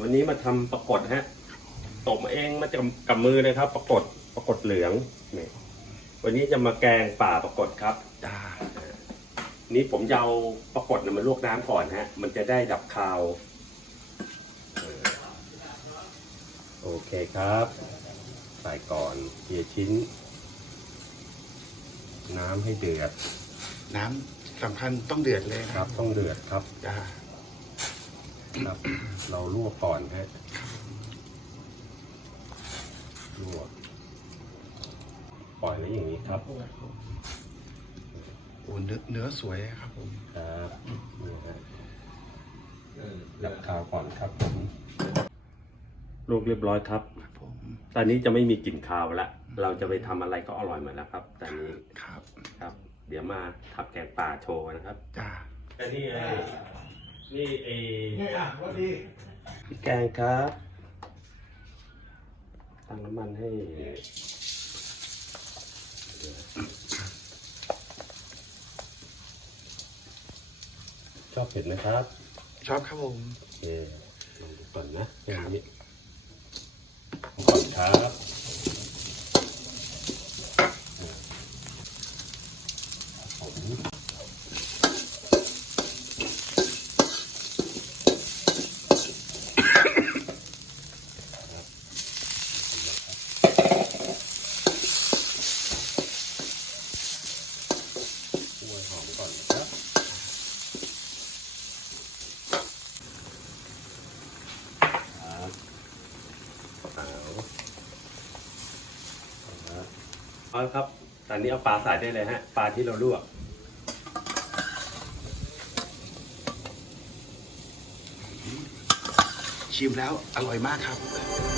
วันนี้มาทำปรากฏฮะตบมาเองมาจากกับมือเลยครับปรากฏปรากฏเหลืองนี่วันนี้จะมาแกงป่าปรากฏครับจ้านี่ผมจะเอาปรากฏน่ะมาลวกน้ำก่อนฮะ มันจะได้ดับคาวเออโอเคครับใส่ก่อนเกียร์ชิ้น น้ำให้เดือด น้ำสำคัญต้องเดือดเลยนะครับ ต้องเดือดครับจ้า ครับ เราลวกก่อนฮะลวกปล่อยไว้อย่างนี้ครับโอ้เนื้อเนื้อสวยครับผมครับนี่ฮะดับคาวก่อนครับผมลวกเรียบร้อยครับครับผมตอนนี้จะไม่มีกลิ่นคาวแล้ว เราจะไปทำอะไรก็อร่อยหมดแล้วครับ ตอนนี้ ครับ ครับ เดี๋ยวมาทับแกงป่าโชว์นะครับ จ้าแต่นี่ไง นี่เอนี่อะวัสดีพริกแกงครับตั้งน้ำมันให้ชอบเผ็ดไหมครับชอบครับผมโอเคลองดูก่อนนะอย่างนี้ก่อนครับผมคั่วหอมก่อนนะครับ ครับเอา เอาละครับ ตอนนี้เอาปลาใส่ได้เลยฮะ ปลาที่เราลวก ชิมแล้วอร่อยมากครับ